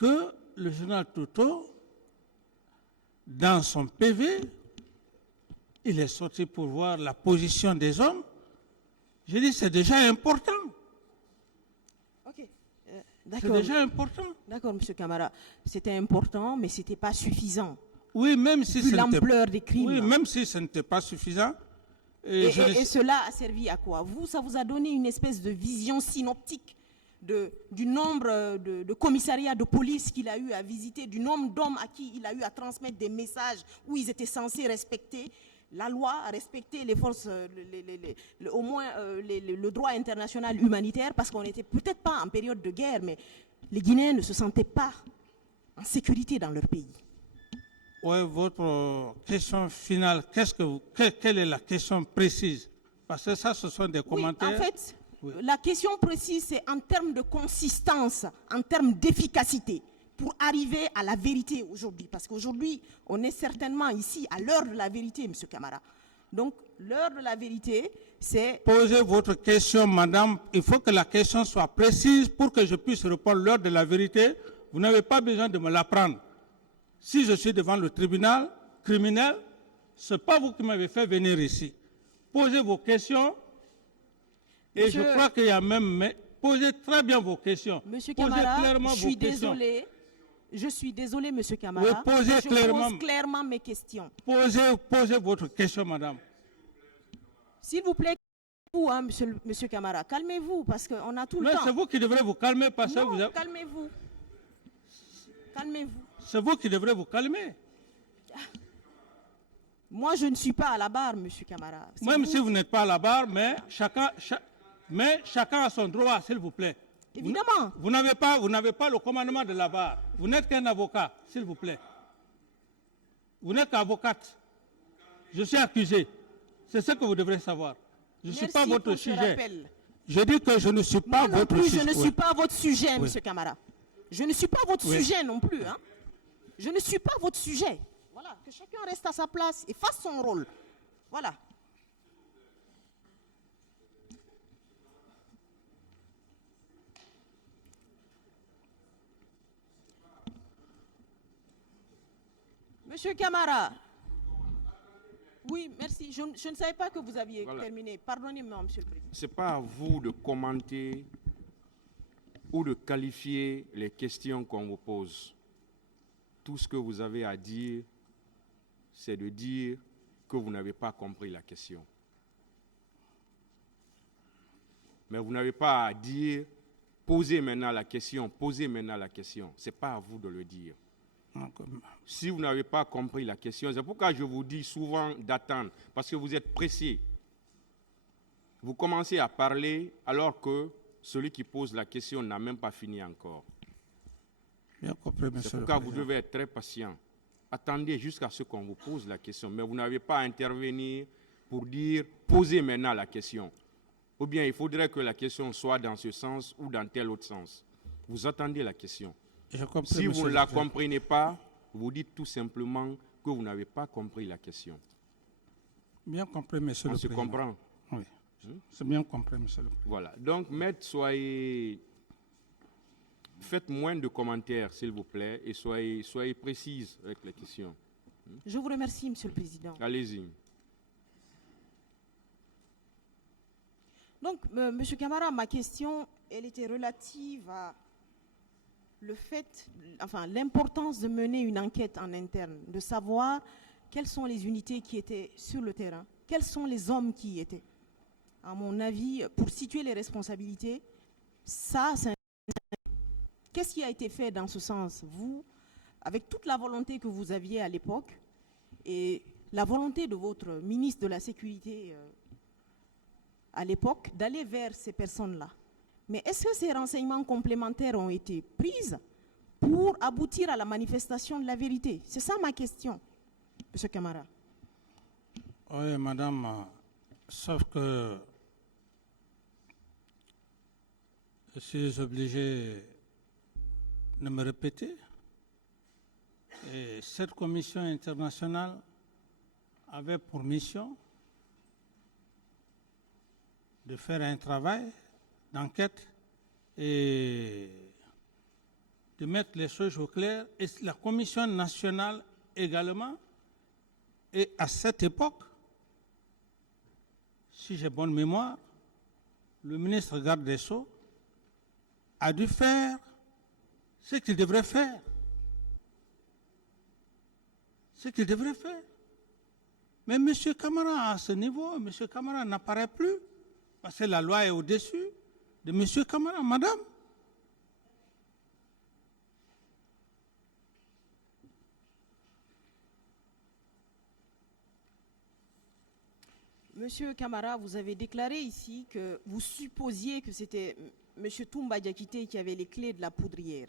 que le journal Toto, dans son PV, il est sorti pour voir la position des hommes. J'ai dit, c'est déjà important. Ok, C'est d'accord. déjà important. D'accord, M. Camara. C'était important, mais ce n'était pas suffisant. Oui, même si Vu ce n'était l'ampleur des crimes. oui, même si ce n'était pas suffisant. Et cela a servi à quoi? Ça vous a donné une espèce de vision synoptique du nombre de commissariats de police qu'il a eu à visiter, du nombre d'hommes à qui il a eu à transmettre des messages où ils étaient censés respecter la loi, respecter les forces, au moins le droit international humanitaire, parce qu'on n'était peut-être pas en période de guerre, mais les Guinéens ne se sentaient pas en sécurité dans leur pays. Oui, votre question finale, quelle est la question précise? Parce que ça, ce sont des commentaires. Oui, en fait, la question précise, c'est en termes de consistance, en termes d'efficacité, pour arriver à la vérité aujourd'hui. Parce qu'aujourd'hui, on est certainement ici à l'heure de la vérité, M. Camara. Donc, l'heure de la vérité, c'est... Posez votre question, madame. Il faut que la question soit précise pour que je puisse répondre l'heure de la vérité. Vous n'avez pas besoin de me l'apprendre. Si je suis devant le tribunal criminel, ce n'est pas vous qui m'avez fait venir ici. Posez vos questions. Et Monsieur, je crois qu'il y a même... Posez très bien vos questions. Monsieur Posez Camara, clairement je suis vos questions. désolé. Je suis désolé, Monsieur Camara. Oui, posez je clairement, pose clairement mes questions. Posez votre question, madame. S'il vous plaît, vous, hein, monsieur Camara, calmez-vous, parce qu'on a tout le temps. C'est vous qui devrez vous calmer parce que non, vous avez... calmez-vous. Calmez-vous. C'est vous qui devrez vous calmer. Moi, je ne suis pas à la barre, monsieur Camara. Même si vous n'êtes pas à la barre, mais chacun a son droit, s'il vous plaît. Évidemment. Vous n'avez pas le commandement de la barre. Vous n'êtes qu'un avocat, s'il vous plaît. Vous n'êtes qu'avocate. Je suis accusé. C'est ce que vous devrez savoir. Je ne suis pas votre sujet. Je dis que je ne suis pas votre sujet. Je ne suis pas votre sujet, monsieur Camara. Je ne suis pas votre sujet non plus. Hein. Je ne suis pas votre sujet. Voilà, que chacun reste à sa place et fasse son rôle. Voilà. Monsieur Camara. Oui, merci. Je ne savais pas que vous aviez terminé. Pardonnez-moi, monsieur le Président. Ce n'est pas à vous de commenter ou de qualifier les questions qu'on vous pose. Tout ce que vous avez à dire, c'est de dire que vous n'avez pas compris la question. Mais vous n'avez pas à dire, posez maintenant la question, posez maintenant la question. Ce n'est pas à vous de le dire. Si vous n'avez pas compris la question, c'est pourquoi je vous dis souvent d'attendre, parce que vous êtes pressé. Vous commencez à parler alors que celui qui pose la question n'a même pas fini encore. C'est pourquoi vous devez être très patient. Attendez jusqu'à ce qu'on vous pose la question, mais vous n'avez pas à intervenir pour dire « posez maintenant la question ». Ou bien il faudrait que la question soit dans ce sens ou dans tel autre sens. Vous attendez la question. Si vous ne la comprenez pas, vous dites tout simplement que vous n'avez pas compris la question. Bien compris, monsieur le Président. On se comprend? Oui, c'est bien compris, monsieur le Président. Voilà. Donc, maître, faites moins de commentaires, s'il vous plaît, et soyez précise avec les questions. Je vous remercie, monsieur le Président. Allez-y. Donc, monsieur Camara, ma question, elle était relative à le fait, enfin, l'importance de mener une enquête en interne, de savoir quelles sont les unités qui étaient sur le terrain, quels sont les hommes qui y étaient. À mon avis, pour situer les responsabilités, ça, c'est... Qu'est-ce qui a été fait dans ce sens, vous, avec toute la volonté que vous aviez à l'époque et la volonté de votre ministre de la Sécurité à l'époque d'aller vers ces personnes-là? Mais est-ce que ces renseignements complémentaires ont été pris pour aboutir à la manifestation de la vérité? C'est ça ma question, M. Camara. Oui, madame, sauf que je suis obligé de me répéter. Et cette commission internationale avait pour mission de faire un travail d'enquête et de mettre les choses au clair, et la Commission nationale également. Et à cette époque, si j'ai bonne mémoire, le ministre garde des Sceaux a dû faire ce qu'il devrait faire. Ce qu'il devrait faire. Mais M. Camara, à ce niveau, M. Camara n'apparaît plus, parce que la loi est au-dessus de M. Camara, madame. Monsieur Camara, vous avez déclaré ici que vous supposiez que c'était M. Toumba Diakité qui avait les clés de la poudrière.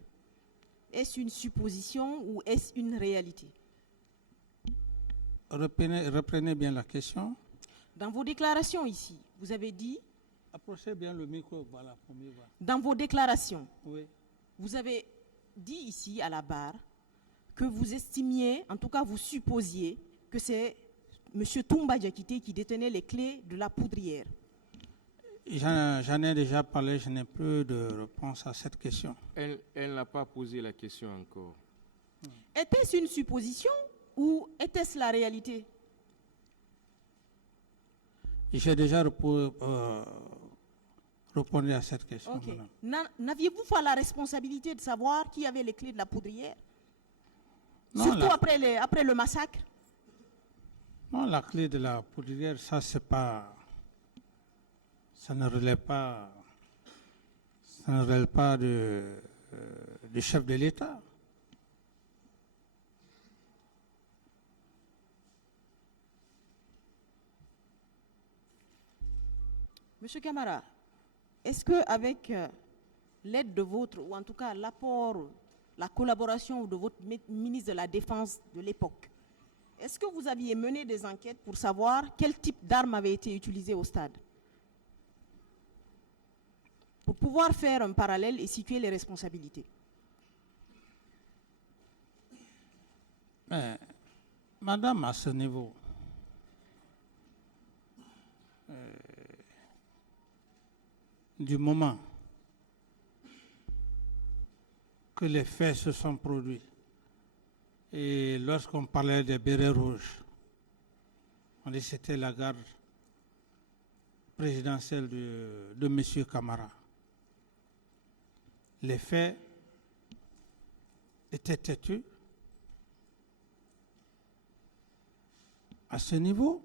Est-ce une supposition ou est-ce une réalité? Reprenez bien la question. Dans vos déclarations ici, vous avez dit... Approchez bien le micro, voilà, pour mieux voir. Dans vos déclarations, Oui. vous avez dit ici à la barre que vous estimiez, en tout cas vous supposiez, que c'est M. Toumba Diakité qui détenait les clés de la poudrière. J'en ai déjà parlé, je n'ai plus de réponse à cette question. Elle n'a pas posé la question encore. Était-ce une supposition ou était-ce la réalité? J'ai déjà répondu à cette question. Ok. Madame. N'aviez-vous pas la responsabilité de savoir qui avait les clés de la poudrière? Non, Surtout après le massacre? Non, la clé de la poudrière, ça c'est pas, ça ne relève pas du chef de l'État. Monsieur Camara, est-ce qu'avec l'aide de votre, ou en tout cas l'apport, la collaboration de votre ministre de la Défense de l'époque, est-ce que vous aviez mené des enquêtes pour savoir quel type d'armes avait été utilisé au stade? Pour pouvoir faire un parallèle et situer les responsabilités. Mais, madame, à ce niveau, du moment que les faits se sont produits, et lorsqu'on parlait des bérets rouges, on dit que c'était la garde présidentielle de M. Camara. Les faits étaient têtus. À ce niveau,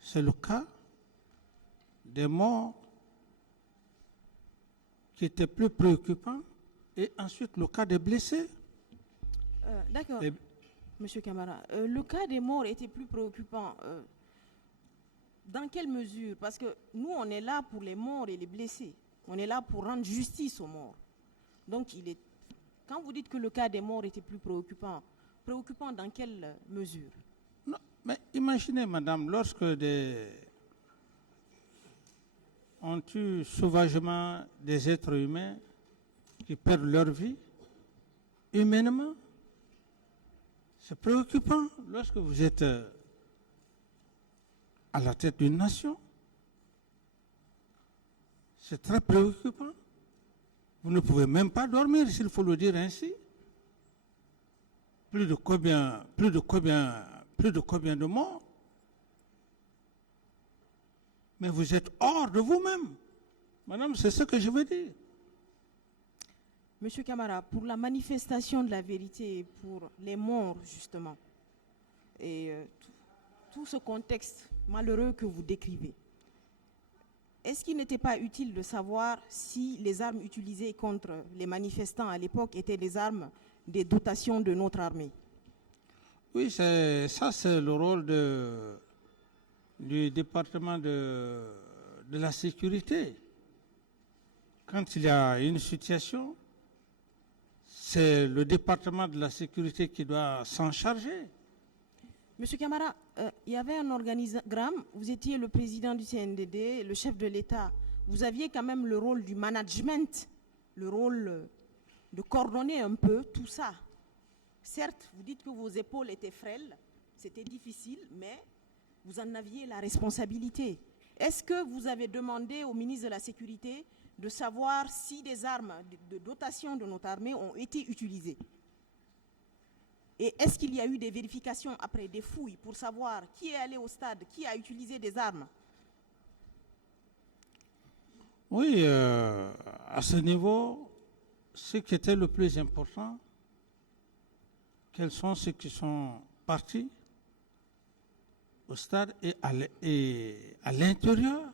c'est le cas des morts qui étaient plus préoccupants et ensuite le cas des blessés. D'accord, Monsieur Camara. Le cas des morts était plus préoccupant. Dans quelle mesure? Parce que nous, on est là pour les morts et les blessés. On est là pour rendre justice aux morts. Donc, quand vous dites que le cas des morts était plus préoccupant, préoccupant dans quelle mesure? Non, mais imaginez, madame, lorsque on tue sauvagement des êtres humains qui perdent leur vie, humainement, c'est préoccupant lorsque vous êtes à la tête d'une nation. C'est très préoccupant. Vous ne pouvez même pas dormir, s'il faut le dire ainsi. Plus de combien de morts? Mais vous êtes hors de vous-même. Madame, c'est ce que je veux dire. Monsieur Camara, pour la manifestation de la vérité, pour les morts justement, et tout ce contexte malheureux que vous décrivez, est-ce qu'il n'était pas utile de savoir si les armes utilisées contre les manifestants à l'époque étaient des armes des dotations de notre armée? Oui, c'est le rôle du département de la sécurité. Quand il y a une situation, c'est le département de la sécurité qui doit s'en charger. Monsieur Camara, il y avait un organigramme, vous étiez le président du CNDD, le chef de l'État. Vous aviez quand même le rôle du management, le rôle de coordonner un peu tout ça. Certes, vous dites que vos épaules étaient frêles, c'était difficile, mais vous en aviez la responsabilité. Est-ce que vous avez demandé au ministre de la Sécurité de savoir si des armes de dotation de notre armée ont été utilisées. Et est-ce qu'il y a eu des vérifications après des fouilles pour savoir qui est allé au stade, qui a utilisé des armes? Oui, à ce niveau, ce qui était le plus important, quels sont ceux qui sont partis au stade et à l'intérieur.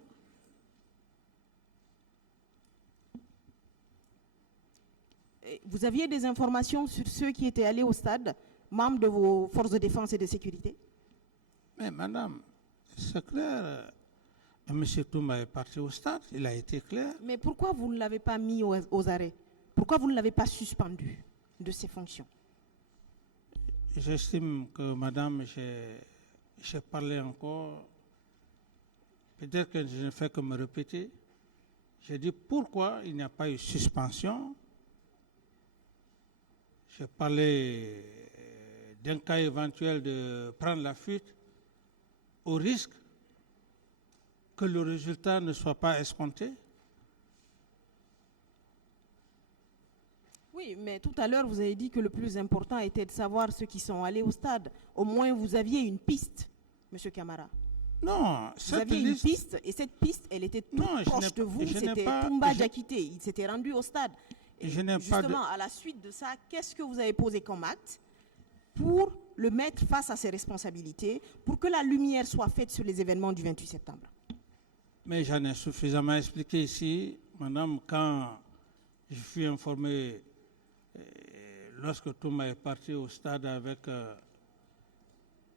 Vous aviez des informations sur ceux qui étaient allés au stade, membres de vos forces de défense et de sécurité? Mais madame, c'est clair, M. Toumba est parti au stade, il a été clair. Mais pourquoi vous ne l'avez pas mis aux arrêts? Pourquoi vous ne l'avez pas suspendu de ses fonctions? J'estime que madame, j'ai parlé encore, peut-être que je ne fais que me répéter. J'ai dit pourquoi il n'y a pas eu suspension. J'ai parlé d'un cas éventuel de prendre la fuite au risque que le résultat ne soit pas escompté. Oui, mais tout à l'heure, vous avez dit que le plus important était de savoir ceux qui sont allés au stade. Au moins, vous aviez une piste, M. Camara. Non, Vous aviez une piste, et cette piste, elle était toute proche de vous. C'était Toumba Diakité. Il s'était rendu au stade. Et justement, à la suite de ça, qu'est-ce que vous avez posé comme acte pour le mettre face à ses responsabilités, pour que la lumière soit faite sur les événements du 28 septembre? Mais j'en ai suffisamment expliqué ici, madame, quand je fus informé, lorsque Toumba est parti au stade avec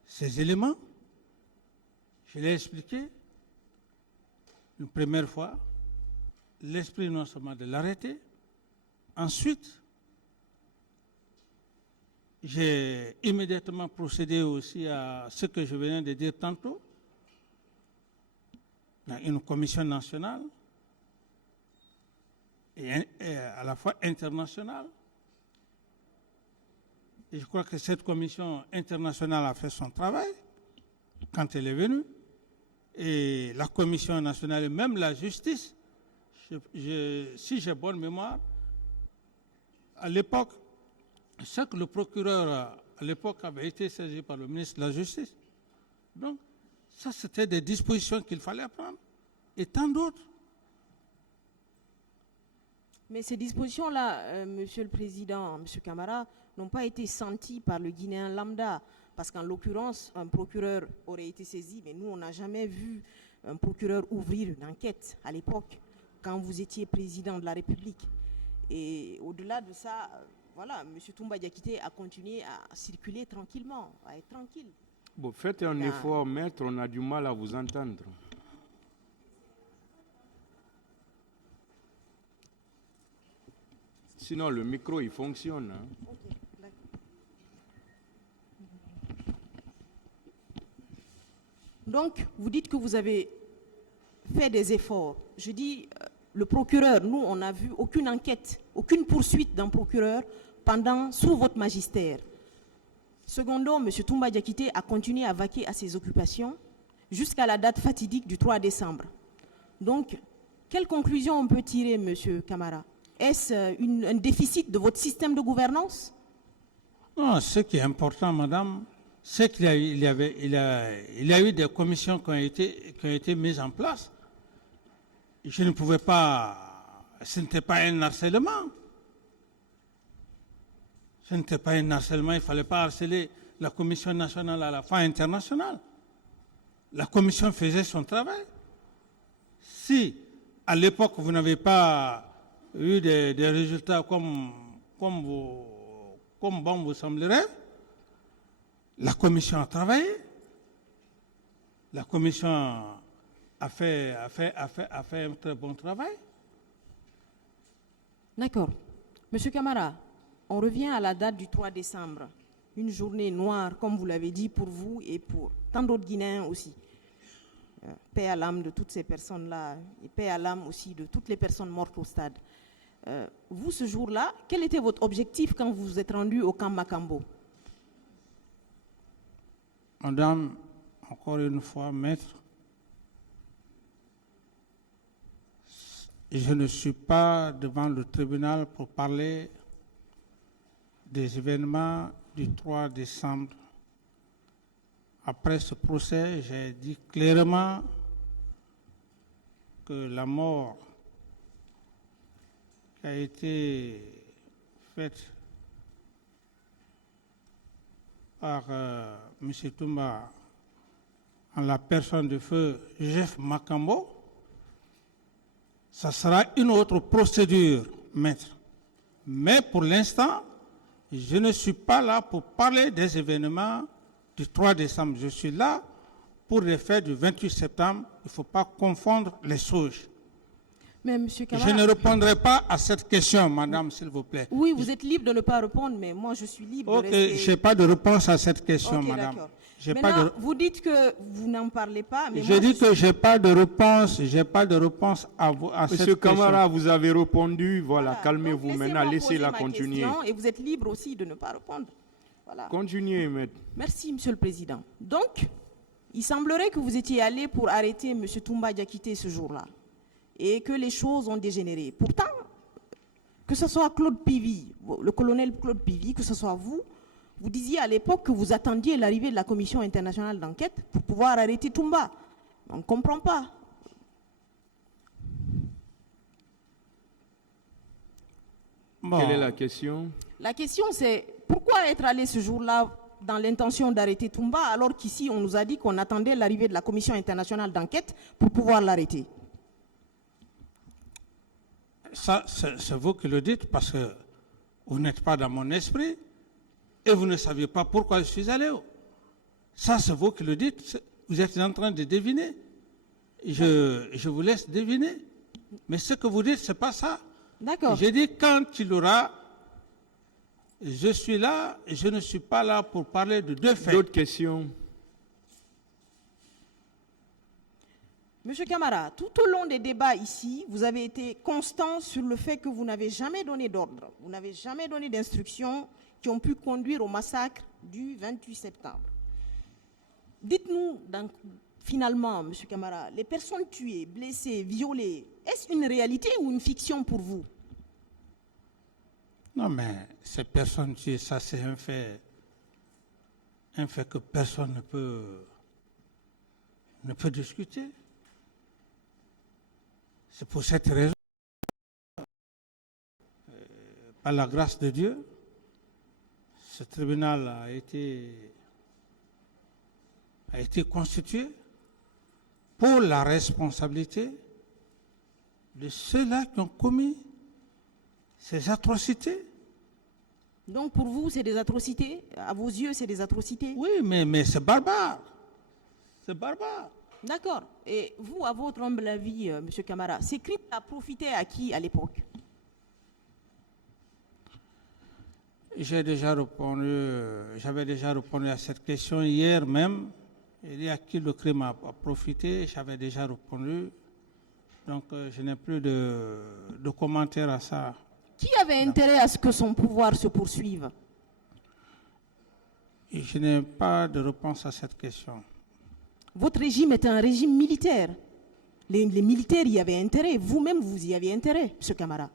ces éléments, je l'ai expliqué une première fois, l'esprit non seulement de l'arrêter. Ensuite, j'ai immédiatement procédé aussi à ce que je venais de dire tantôt, dans une commission nationale et à la fois internationale. Et je crois que cette commission internationale a fait son travail quand elle est venue. Et la commission nationale et même la justice, si j'ai bonne mémoire, à l'époque, c'est que le procureur à l'époque avait été saisi par le ministre de la Justice. Donc, ça c'était des dispositions qu'il fallait prendre. Et tant d'autres. Mais ces dispositions-là, Monsieur le Président, Monsieur Camara, n'ont pas été senties par le Guinéen lambda. Parce qu'en l'occurrence, un procureur aurait été saisi, mais nous, on n'a jamais vu un procureur ouvrir une enquête à l'époque, quand vous étiez président de la République. Et au-delà de ça, voilà, M. Toumba Diakité a continué à circuler tranquillement, à être tranquille. Bon, faites un effort, maître, on a du mal à vous entendre. Sinon, le micro, il fonctionne. Hein. Okay, donc, vous dites que vous avez fait des efforts. Je dis, le procureur, nous, on n'a vu aucune enquête, aucune poursuite d'un procureur sous votre magistère. Secondo, M. Toumba Diakité a continué à vaquer à ses occupations jusqu'à la date fatidique du 3 décembre. Donc, quelle conclusion on peut tirer, M. Camara? Est-ce un déficit de votre système de gouvernance? Non, ce qui est important, madame, c'est qu'il y a eu des commissions qui ont été mises en place. Je ne pouvais pas, ce n'était pas un harcèlement. Ce n'était pas un harcèlement, il ne fallait pas harceler la Commission nationale à la fois internationale. La Commission faisait son travail. Si, à l'époque, vous n'avez pas eu des résultats comme bon vous semblerait, la Commission a travaillé. La Commission a fait un très bon travail. D'accord. Monsieur Camara, on revient à la date du 3 décembre. Une journée noire, comme vous l'avez dit, pour vous et pour tant d'autres Guinéens aussi. Paix à l'âme de toutes ces personnes-là et paix à l'âme aussi de toutes les personnes mortes au stade. Vous, ce jour-là, quel était votre objectif quand vous vous êtes rendu au camp Makambo? Madame, encore une fois, maître, je ne suis pas devant le tribunal pour parler des événements du 3 décembre. Après ce procès, j'ai dit clairement que la mort qui a été faite par M. Toumba en la personne de feu Jeff Makambo, ça sera une autre procédure, maître. Mais pour l'instant, je ne suis pas là pour parler des événements du 3 décembre. Je suis là pour les faits du 28 septembre. Il ne faut pas confondre les choses. Mais M. Camara, Je ne répondrai pas à cette question, madame, s'il vous plaît. oui, vous êtes libre de ne pas répondre, mais moi je suis libre Ok, de rester... je n'ai pas de réponse à cette question, Ok, madame. d'accord. J'ai Maintenant, pas de... vous dites que vous n'en parlez pas, mais Je moi, dis je que je n'ai pas de réponse, à cette Monsieur question. Camara, vous avez répondu. Voilà, Voilà. calmez-vous Donc, maintenant. laissez-moi Laissez-la poser ma continuer. question et vous êtes libre aussi de ne pas répondre. Voilà. Continuez, maître. Merci, Monsieur le Président. Donc, il semblerait que vous étiez allé pour arrêter M. Toumba Diakité ce jour-là et que les choses ont dégénéré. Pourtant, que ce soit Claude Pivy, le colonel Claude Pivy, que ce soit vous, vous disiez à l'époque que vous attendiez l'arrivée de la Commission internationale d'enquête pour pouvoir arrêter Toumba. On ne comprend pas. Bon, Quelle est la question? La question c'est, pourquoi être allé ce jour-là dans l'intention d'arrêter Toumba alors qu'ici on nous a dit qu'on attendait l'arrivée de la Commission internationale d'enquête pour pouvoir l'arrêter? ça, c'est vous qui le dites parce que vous n'êtes pas dans mon esprit et vous ne saviez pas pourquoi je suis allé. Ça, c'est vous qui le dites. Vous êtes en train de deviner. Je vous laisse deviner. Mais ce que vous dites, ce n'est pas ça. D'accord. J'ai dit quand il aura, je suis là, je ne suis pas là pour parler de deux faits. D'autres questions? Monsieur Camara, tout au long des débats ici, vous avez été constant sur le fait que vous n'avez jamais donné d'ordre, vous n'avez jamais donné d'instructions qui ont pu conduire au massacre du 28 septembre. Dites-nous, finalement, Monsieur Camara, les personnes tuées, blessées, violées, est-ce une réalité ou une fiction pour vous? Non, mais ces personnes tuées, ça c'est un fait que personne ne peut discuter. C'est pour cette raison, par la grâce de Dieu, ce tribunal a été constitué pour la responsabilité de ceux-là qui ont commis ces atrocités. Donc pour vous, c'est des atrocités? À vos yeux, c'est des atrocités? Oui, mais c'est barbare. C'est barbare. D'accord. Et vous, à votre humble avis, Monsieur Camara, ces crimes ont profité à qui à l'époque? J'avais déjà répondu à cette question hier même. Il y a qui le crime a profité, j'avais déjà répondu. Donc je n'ai plus de commentaires à ça. Qui avait intérêt à ce que son pouvoir se poursuive? Et je n'ai pas de réponse à cette question. Votre régime est un régime militaire. Les militaires y avaient intérêt. Vous-même, vous y aviez intérêt, M. Camara.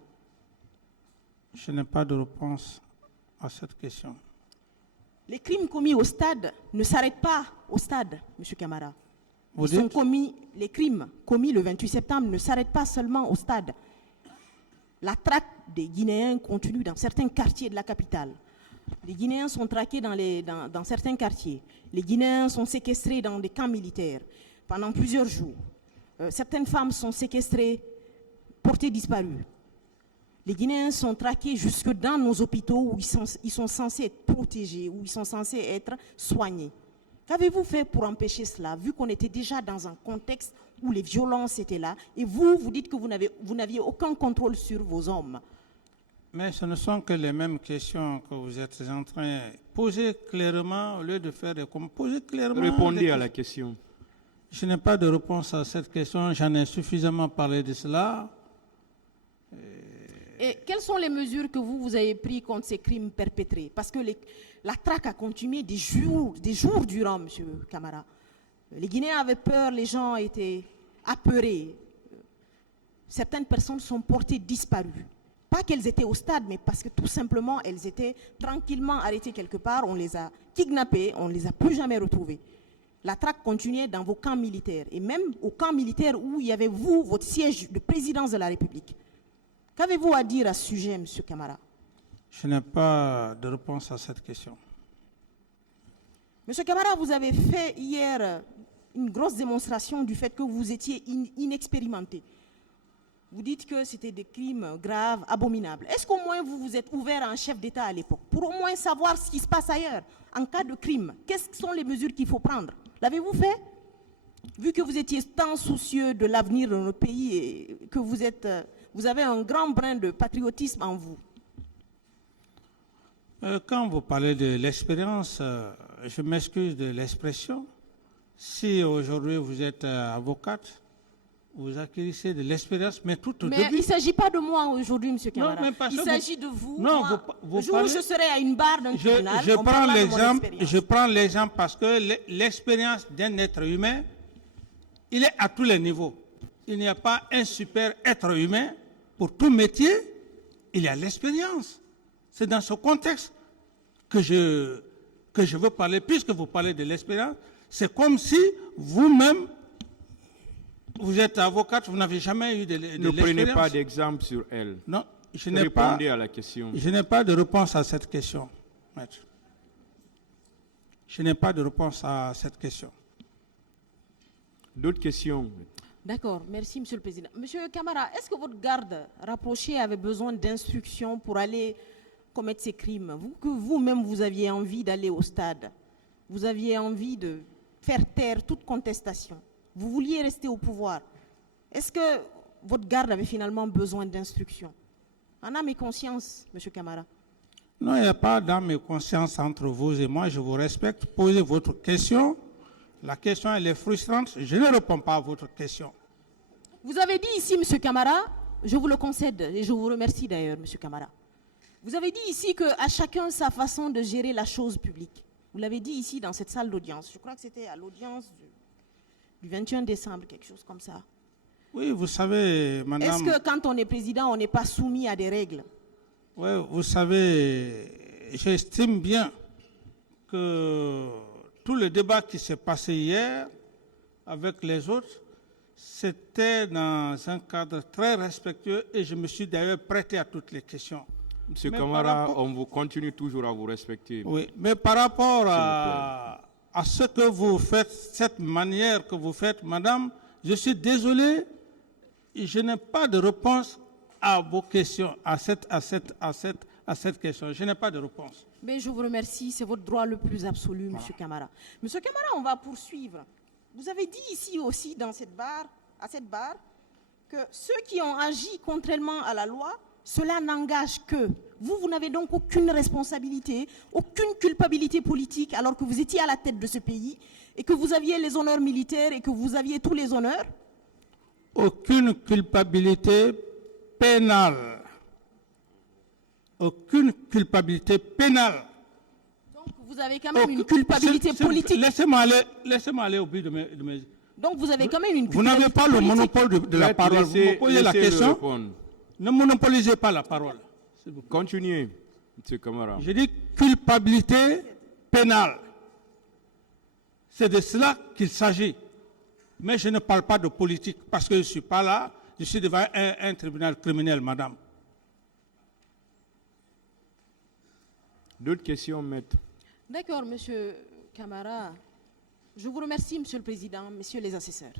Je n'ai pas de réponse à cette question. Les crimes commis au stade ne s'arrêtent pas au stade, M. Camara. Vous dites? Les crimes commis le 28 septembre ne s'arrêtent pas seulement au stade. La traque des Guinéens continue dans certains quartiers de la capitale. Les Guinéens sont traqués dans certains quartiers. Les Guinéens sont séquestrés dans des camps militaires pendant plusieurs jours. Certaines femmes sont séquestrées, portées disparues. Les Guinéens sont traqués jusque dans nos hôpitaux où ils sont censés être protégés, où ils sont censés être soignés. Qu'avez-vous fait pour empêcher cela, vu qu'on était déjà dans un contexte où les violences étaient là, et vous dites que vous n'aviez aucun contrôle sur vos hommes? Mais ce ne sont que les mêmes questions que vous êtes en train de poser clairement, au lieu de faire des poser clairement. Répondez à la question. Je n'ai pas de réponse à cette question, j'en ai suffisamment parlé de cela. Et quelles sont les mesures que vous avez prises contre ces crimes perpétrés? Parce que la traque a continué des jours durant, M. Camara. Les Guinéens avaient peur, les gens étaient apeurés. certaines personnes sont portées disparues. Pas qu'elles étaient au stade, mais parce que tout simplement, elles étaient tranquillement arrêtées quelque part, on les a kidnappées, on ne les a plus jamais retrouvées. La traque continuait dans vos camps militaires, et même au camp militaire où il y avait vous, votre siège de présidence de la République. Qu'avez-vous à dire à ce sujet, M. Camara? Je n'ai pas de réponse à cette question. Monsieur Camara, vous avez fait hier une grosse démonstration du fait que vous étiez inexpérimenté. Vous dites que c'était des crimes graves, abominables. Est-ce qu'au moins vous vous êtes ouvert à un chef d'État à l'époque pour au moins savoir ce qui se passe ailleurs en cas de crime? Quelles sont les mesures qu'il faut prendre? L'avez-vous fait? Vu que vous étiez tant soucieux de l'avenir de notre pays et que vous avez un grand brin de patriotisme en vous. Quand vous parlez de l'expérience, je m'excuse de l'expression. Si aujourd'hui vous êtes avocate, vous acquérissez de l'expérience, mais tout au Mais début... il ne s'agit pas de moi aujourd'hui, M. Camara. mais parce Il que s'agit de vous. Non, moi, vous le jour où parlez- je serai à une barre d'un tribunal, Je on prends parlera de mon l'exemple, expérience. je prends l'exemple parce que l'expérience d'un être humain, il est à tous les niveaux. Il n'y a pas un super être humain. Pour tout métier, il y a l'expérience. C'est dans ce contexte que je veux parler, puisque vous parlez de l'expérience. C'est comme si vous-même, vous êtes avocate, vous n'avez jamais eu de Ne prenez l'expérience. pas d'exemple sur elle. Non, je n'ai pas, Répondez à la question. je n'ai pas de réponse à cette question, maître. Je n'ai pas de réponse à cette question. D'autres questions? D'accord, merci Monsieur le Président. Monsieur Camara, est-ce que votre garde rapprochée avait besoin d'instructions pour aller commettre ces crimes? Vous, que vous-même vous aviez envie d'aller au stade, vous aviez envie de faire taire toute contestation, vous vouliez rester au pouvoir. Est-ce que votre garde avait finalement besoin d'instructions? En âme et conscience, Monsieur Camara. Non, il n'y a pas d'âme et conscience entre vous et moi. Je vous respecte. Posez votre question. La question, elle est frustrante. Je ne réponds pas à votre question. Vous avez dit ici, M. Camara, je vous le concède et je vous remercie d'ailleurs, M. Camara. Vous avez dit ici qu'à chacun sa façon de gérer la chose publique. Vous l'avez dit ici dans cette salle d'audience. Je crois que c'était à l'audience du 21 décembre, quelque chose comme ça. Oui, vous savez, madame... Est-ce que quand on est président, on n'est pas soumis à des règles? Oui, vous savez, j'estime bien que tout le débat qui s'est passé hier avec les autres, c'était dans un cadre très respectueux et je me suis d'ailleurs prêté à toutes les questions. Monsieur Mais Camara, par rapport- on vous continue toujours à vous respecter. Oui, mais par rapport à ce que vous faites, cette manière que vous faites, madame, je suis désolé, je n'ai pas de réponse à vos questions, à cette question. Je n'ai pas de réponse. Mais je vous remercie, c'est votre droit le plus absolu, M. Camara. M. Camara, on va poursuivre. Vous avez dit ici aussi, à cette barre, que ceux qui ont agi contrairement à la loi, cela n'engage que. Vous n'avez donc aucune responsabilité, aucune culpabilité politique, alors que vous étiez à la tête de ce pays et que vous aviez les honneurs militaires et que vous aviez tous les honneurs. Aucune culpabilité pénale. Aucune culpabilité pénale. Donc vous avez quand même une culpabilité politique. Laissez-moi aller au but de mes... Donc vous avez quand même une Vous culpabilité n'avez pas le politique. monopole de la Maître, parole. Vous me posez la laissez-le question. répondre. Ne monopolisez pas la parole. s'il vous plaît. Continuez, M. Camara. Je dis culpabilité pénale. C'est de cela qu'il s'agit. Mais je ne parle pas de politique parce que je ne suis pas là. Je suis devant un tribunal criminel, madame. D'autres questions, maître? D'accord, Monsieur Camara. Je vous remercie, Monsieur le Président, Messieurs les assesseurs.